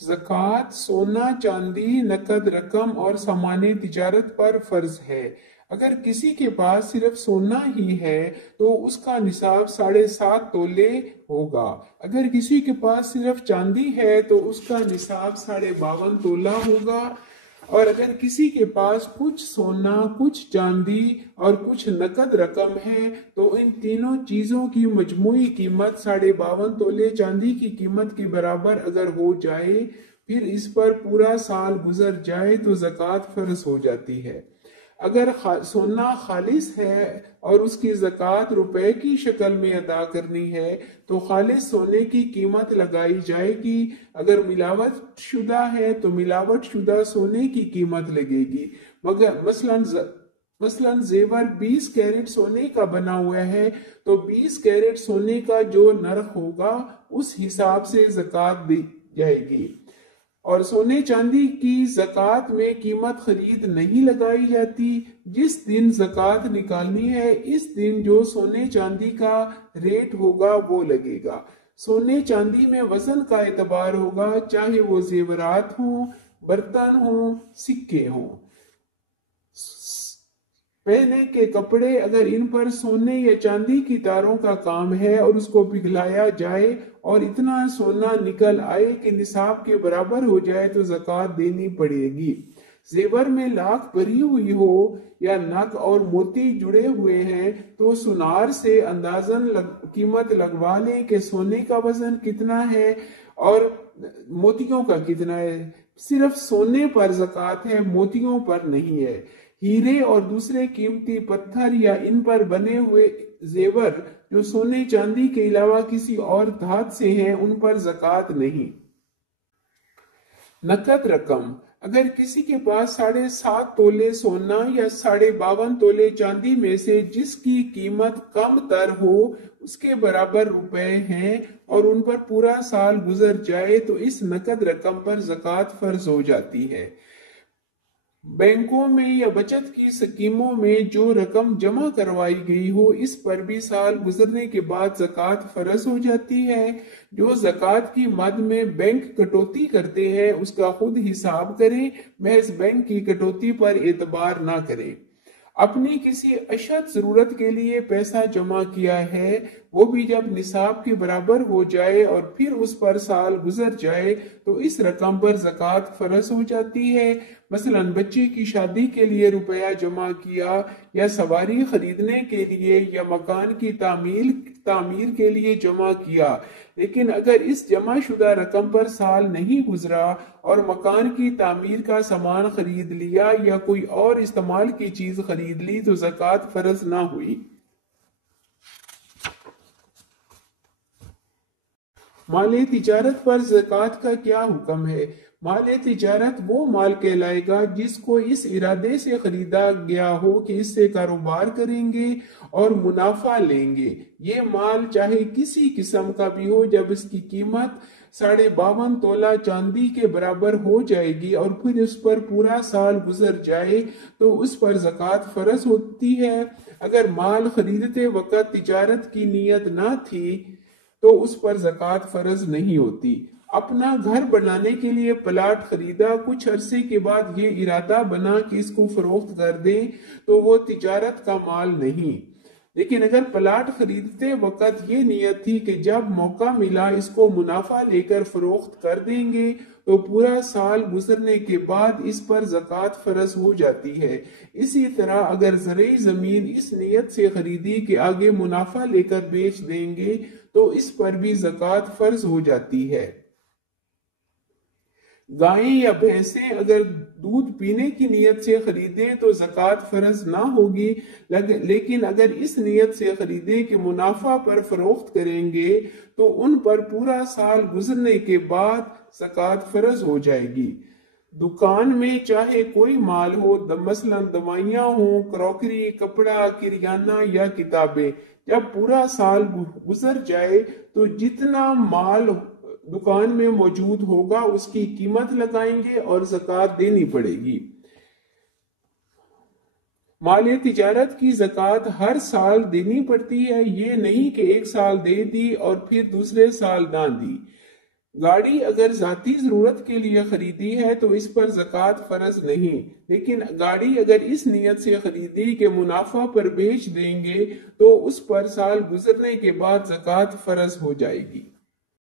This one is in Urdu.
زکوٰۃ سونا چاندی نقد رقم اور سامان تجارت پر فرض ہے۔ اگر کسی کے پاس صرف سونا ہی ہے تو اس کا نصاب 7.5 تولے ہوگا۔ اگر کسی کے پاس صرف چاندی ہے تو اس کا نصاب 52.5 تولہ ہوگا، اور اگر کسی کے پاس کچھ سونا، کچھ چاندی اور کچھ نقد رقم ہے تو ان تینوں چیزوں کی مجموعی قیمت 52.5 تولے چاندی کی قیمت کے برابر اگر ہو جائے، پھر اس پر پورا سال گزر جائے تو زکوٰۃ فرض ہو جاتی ہے۔ اگر سونا خالص ہے اور اس کی زکوٰۃ روپے کی شکل میں ادا کرنی ہے تو خالص سونے کی قیمت لگائی جائے گی۔ اگر ملاوٹ شدہ ہے تو ملاوٹ شدہ سونے کی قیمت لگے گی۔ مگر مثلا زیور 20 کیرٹ سونے کا بنا ہوا ہے تو 20 کیرٹ سونے کا جو نرخ ہوگا اس حساب سے زکوٰۃ دی جائے گی۔ اور سونے چاندی کی زکوٰۃ میں قیمت خرید نہیں لگائی جاتی۔ جس دن زکوٰۃ نکالنی ہے اس دن جو سونے چاندی کا ریٹ ہوگا وہ لگے گا۔ سونے چاندی میں وزن کا اعتبار ہوگا، چاہے وہ زیورات ہوں، برتن ہوں، سکے ہوں۔ پہنے کے کپڑے اگر ان پر سونے یا چاندی کی تاروں کا کام ہے اور اس کو پگھلایا جائے اور اتنا سونا نکل آئے کہ نصاب کے برابر ہو جائے تو زکوٰۃ دینی پڑے گی۔ زیور میں لاکھ بھری ہوئی ہو یا نگ اور موتی جڑے ہوئے ہیں تو سنار سے اندازاً قیمت لگوا لیں کہ سونے کا وزن کتنا ہے اور موتیوں کا کتنا ہے۔ صرف سونے پر زکوٰۃ ہے، موتیوں پر نہیں ہے۔ ہیرے اور دوسرے قیمتی پتھر یا ان پر بنے ہوئے زیور جو سونے چاندی کے علاوہ کسی اور دھات سے ہیں ان پر زکوٰۃ نہیں۔ نقد رقم اگر کسی کے پاس 7.5 تولے سونا یا 52.5 تولے چاندی میں سے جس کی قیمت کم تر ہو اس کے برابر روپے ہیں اور ان پر پورا سال گزر جائے تو اس نقد رقم پر زکوٰۃ فرض ہو جاتی ہے۔ بینکوں میں یا بچت کی اسکیموں میں جو رقم جمع کروائی گئی ہو اس پر بھی سال گزرنے کے بعد زکوٰۃ فرض ہو جاتی ہے۔ جو زکوٰۃ کی مد میں بینک کٹوتی کرتے ہیں اس کا خود حساب کریں، محض بینک کی کٹوتی پر اعتبار نہ کریں۔ اپنی کسی اشد ضرورت کے لیے پیسہ جمع کیا ہے وہ بھی جب نصاب کے برابر ہو جائے اور پھر اس پر سال گزر جائے تو اس رقم پر زکوٰۃ فرض ہو جاتی ہے۔ مثلا بچے کی شادی کے لیے روپیہ جمع کیا یا سواری خریدنے کے لیے یا مکان کی تعمیر کے لیے جمع کیا، لیکن اگر اس جمع شدہ رقم پر سال نہیں گزرا اور مکان کی تعمیر کا سامان خرید لیا یا کوئی اور استعمال کی چیز خرید لی تو زکوٰۃ فرض نہ ہوئی۔ مال تجارت پر زکوٰۃ کا کیا حکم ہے؟ مال تجارت وہ مال کہلائے گا جس کو اس ارادے سے خریدا گیا ہو کہ اس سے کاروبار کریں گے اور منافع لیں گے۔ یہ مال چاہے کسی قسم کا بھی ہو، جب اس کی قیمت 52.5 تولہ چاندی کے برابر ہو جائے گی اور پھر اس پر پورا سال گزر جائے تو اس پر زکوٰۃ فرض ہوتی ہے۔ اگر مال خریدتے وقت تجارت کی نیت نہ تھی تو اس پر زکوٰۃ فرض نہیں ہوتی۔ اپنا گھر بنانے کے لیے پلاٹ خریدا، کچھ عرصے کے بعد یہ ارادہ بنا کہ اس کو فروخت کر دیں تو وہ تجارت کا مال نہیں۔ لیکن اگر پلاٹ خریدتے وقت یہ نیت تھی کہ جب موقع ملا اس کو منافع لے کر فروخت کر دیں گے تو پورا سال گزرنے کے بعد اس پر زکوٰۃ فرض ہو جاتی ہے۔ اسی طرح اگر زرعی زمین اس نیت سے خریدی کہ آگے منافع لے کر بیچ دیں گے تو اس پر بھی زکوٰۃ فرض ہو جاتی ہے۔ گائیں یا بھینسیں اگر دودھ پینے کی نیت سے خریدیں تو زکوٰۃ فرض نہ ہوگی، لیکن اگر اس نیت سے خریدیں کہ منافع پر فروخت کریں گے تو ان پر پورا سال گزرنے کے بعد زکوٰۃ فرض ہو جائے گی۔ دکان میں چاہے کوئی مال ہو، مثلا دوائیاں ہوں، کروکری، کپڑا، کریانہ یا کتابیں، جب پورا سال گزر جائے تو جتنا مال دکان میں موجود ہوگا اس کی قیمت لگائیں گے اور زکوٰۃ دینی پڑے گی۔ مال تجارت کی زکوٰۃ ہر سال دینی پڑتی ہے، یہ نہیں کہ ایک سال دے دی اور پھر دوسرے سال نہ دی۔ گاڑی اگر ذاتی ضرورت کے لیے خریدی ہے تو اس پر زکوٰۃ فرض نہیں، لیکن گاڑی اگر اس نیت سے خریدی کہ منافع پر بیچ دیں گے تو اس پر سال گزرنے کے بعد زکوٰۃ فرض ہو جائے گی۔